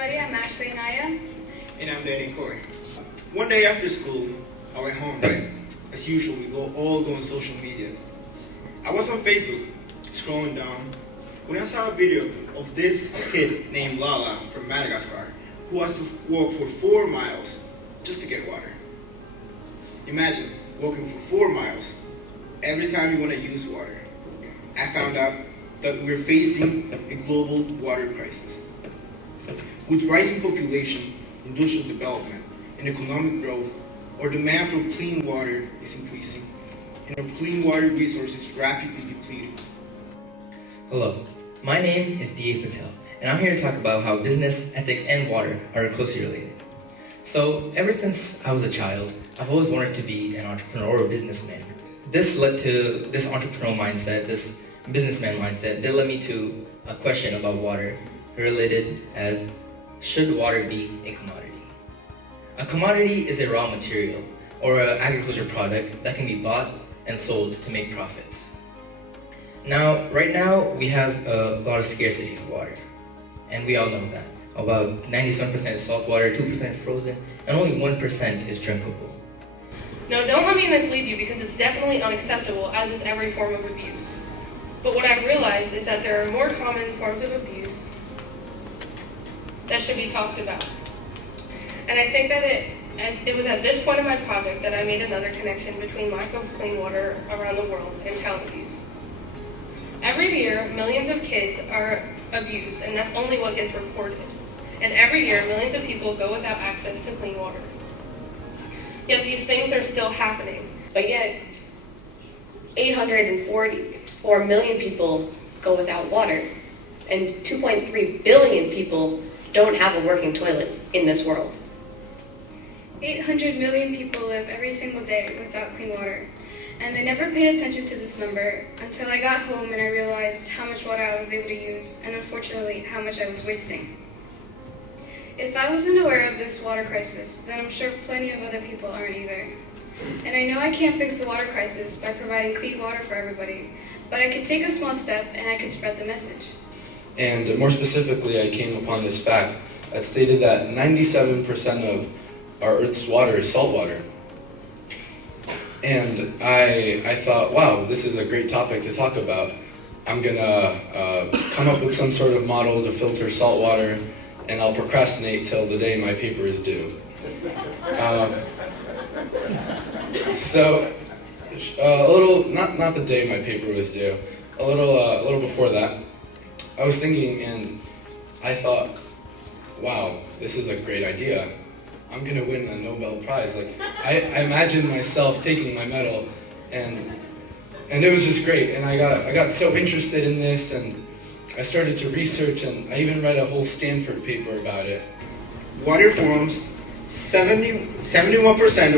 everybody, I'm Ashley Naya. And I'm Danny Corey. One day after school, I went home, right? As usual, we all go on social media. I was on Facebook, scrolling down, when I saw a video of this kid named Lala from Madagascar, who has to walk for 4 miles just to get water. Imagine walking for 4 miles every time you want to use water. I found out that we're facing a global water crisis. With rising population, industrial development, and economic growth, our demand for clean water is increasing, and our clean water resources rapidly depleting. Hello, my name is D.A. Patel, and I'm here to talk about how business, ethics, and water are closely related. So, ever since I was a child, I've always wanted to be an entrepreneur or businessman. This led to this entrepreneurial mindset, this businessman mindset, that led me to a question about water, related as, should water be a commodity? A commodity is a raw material, or an agriculture product that can be bought and sold to make profits. Now, right now, we have a lot of scarcity of water, and we all know that. About 97% is salt water, 2% frozen, and only 1% is drinkable. No, don't let me mislead you, because it's definitely unacceptable, as is every form of abuse. But what I've realized is that there are more common forms of abuse that should be talked about. And I think that it was at this point in my project that I made another connection between lack of clean water around the world and child abuse. Every year, millions of kids are abused, and that's only what gets reported. And every year, millions of people go without access to clean water. Yet these things are still happening. But yet, 844 million people go without water, and 2.3 billion people don't have a working toilet in this world. 800 million people live every single day without clean water. And I never paid attention to this number until I got home and I realized how much water I was able to use, and unfortunately, how much I was wasting. If I wasn't aware of this water crisis, then I'm sure plenty of other people aren't either. And I know I can't fix the water crisis by providing clean water for everybody, but I could take a small step and I could spread the message. And more specifically, I came upon this fact that stated that 97% of our Earth's water is salt water. And I thought, wow, this is a great topic to talk about. I'm gonna come up with some sort of model to filter salt water, and I'll procrastinate till the day my paper is due. So, a little, not the day my paper was due, a little before that, I was thinking, and I thought, wow, this is a great idea. I'm gonna win a Nobel Prize. Like, I imagined myself taking my medal, and it was just great. And I got so interested in this, and I started to research, and I even read a whole Stanford paper about it. Water forms 71%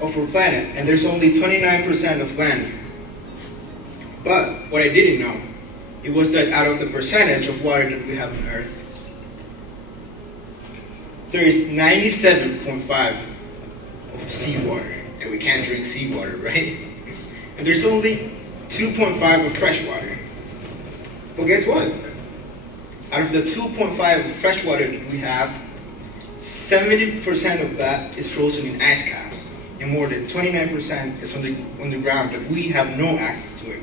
of our planet, and there's only 29% of land. But what I didn't know, it was that out of the percentage of water that we have on Earth, there is 97.5 of seawater, and we can't drink seawater, right? And there's only 2.5 of fresh water. But guess what? Out of the 2.5 of fresh water that we have, 70% of that is frozen in ice caps, and more than 29% is on the ground that we have no access to it.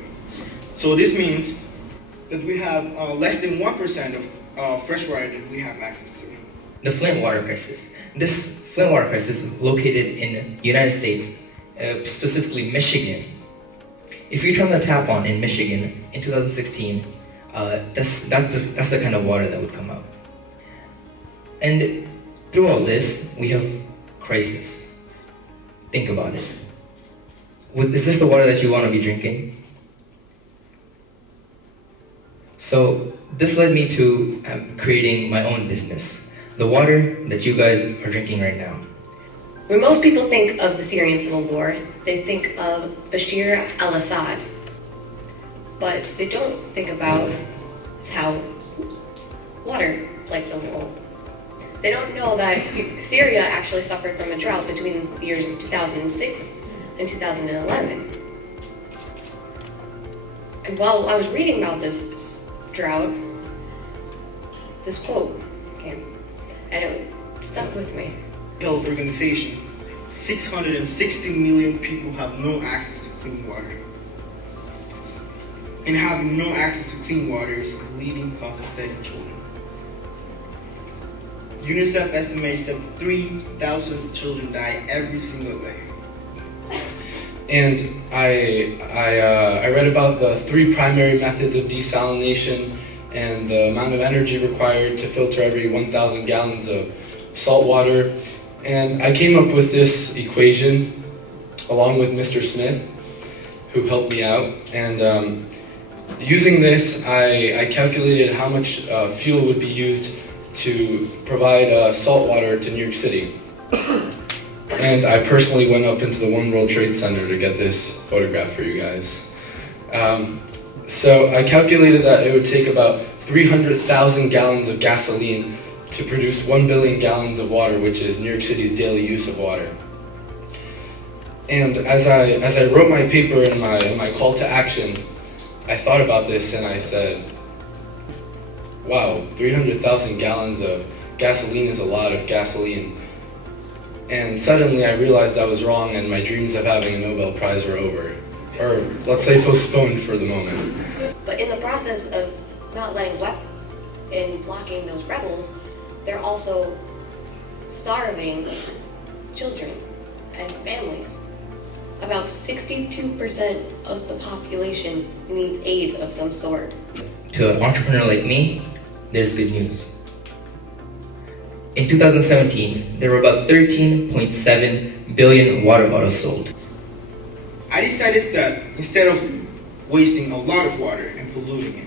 So this means that we have less than 1% of fresh water that we have access to. The Flint water crisis. This Flint water crisis is located in the United States, specifically Michigan. If you turn the tap on in Michigan in 2016, that's the kind of water that would come out. And through all this, we have crisis. Think about it. Is this the water that you want to be drinking? So this led me to creating my own business. The water that you guys are drinking right now. When most people think of the Syrian civil war, they think of Bashir al-Assad. But they don't think about how water played a role. They don't know that Syria actually suffered from a drought between the years of 2006 and 2011. And while I was reading about this drought, this quote came, and it stuck with me. Health Organization, 660 million people have no access to clean water. And having no access to clean water is a leading cause of death in children. UNICEF estimates that 3,000 children die every single day. And I read about the 3 primary methods of desalination and the amount of energy required to filter every 1,000 gallons of salt water. And I came up with this equation along with Mr. Smith, who helped me out. And using this, I calculated how much fuel would be used to provide salt water to New York City. And I personally went up into the One World Trade Center to get this photograph for you guys. So I calculated that it would take about 300,000 gallons of gasoline to produce 1 billion gallons of water, which is New York City's daily use of water. And as I wrote my paper in my call to action, I thought about this and I said, wow, 300,000 gallons of gasoline is a lot of gasoline. And suddenly I realized I was wrong and my dreams of having a Nobel Prize were over. Or let's say postponed for the moment. But in the process of not letting and blocking those rebels, they're also starving children and families. About 62% of the population needs aid of some sort. To an entrepreneur like me, there's good news. In 2017, there were about 13.7 billion water bottles sold. I decided that instead of wasting a lot of water and polluting it,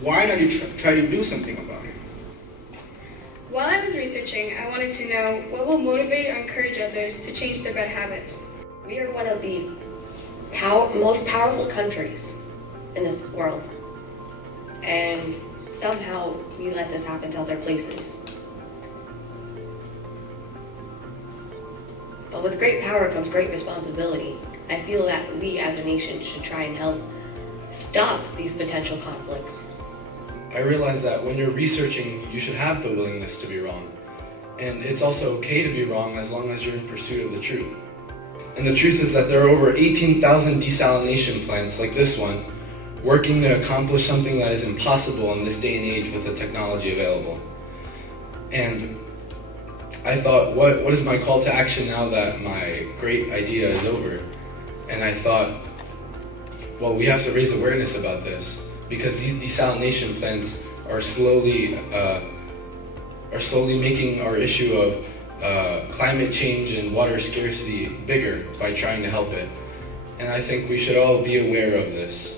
why not you try to do something about it? While I was researching, I wanted to know what will motivate or encourage others to change their bad habits. We are one of the most powerful countries in this world, and somehow we let this happen to other places. But with great power comes great responsibility. I feel that we as a nation should try and help stop these potential conflicts. I realized that when you're researching, you should have the willingness to be wrong. And it's also okay to be wrong as long as you're in pursuit of the truth. And the truth is that there are over 18,000 desalination plants like this one working to accomplish something that is impossible in this day and age with the technology available. And I thought, what is my call to action now that my great idea is over? And I thought, well, we have to raise awareness about this because these desalination plants are slowly making our issue of climate change and water scarcity bigger by trying to help it. And I think we should all be aware of this.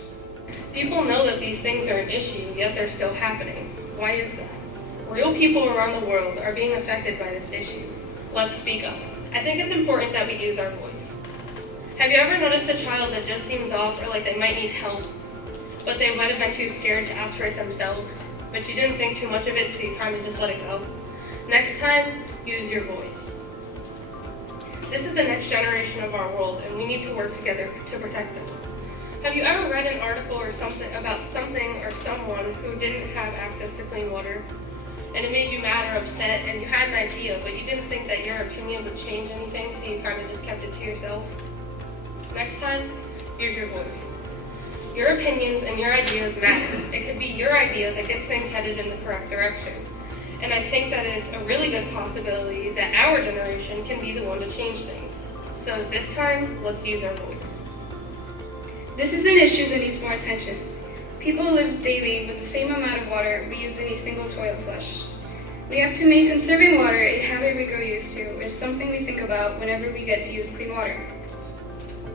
People know that these things are an issue, yet they're still happening. Why is that? Real people around the world are being affected by this issue. Let's speak up. I think it's important that we use our voice. Have you ever noticed a child that just seems off or like they might need help, but they might have been too scared to ask for it themselves, but you didn't think too much of it, so you kind of just let it go? Next time, use your voice. This is the next generation of our world, and we need to work together to protect them. Have you ever read an article or something about something or someone who didn't have access to clean water? And it made you mad or upset, and you had an idea, but you didn't think that your opinion would change anything, so you kind of just kept it to yourself? Next time, use your voice. Your opinions and your ideas matter. It could be your idea that gets things headed in the correct direction. And I think that it's a really good possibility that our generation can be the one to change things. So this time, let's use our voice. This is an issue that needs more attention. People live daily with the same amount of water we use in a single toilet flush. We have to make conserving water a habit we grow used to, or something we think about whenever we get to use clean water.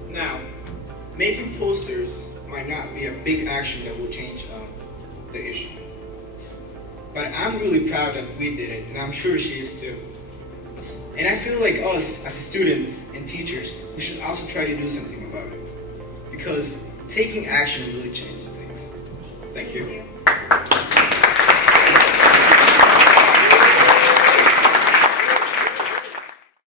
Now, making posters might not be a big action that will change the issue. But I'm really proud that we did it, and I'm sure she is too. And I feel like us, as students and teachers, we should also try to do something about it. Because taking action really changes things. Thank you. Thank you.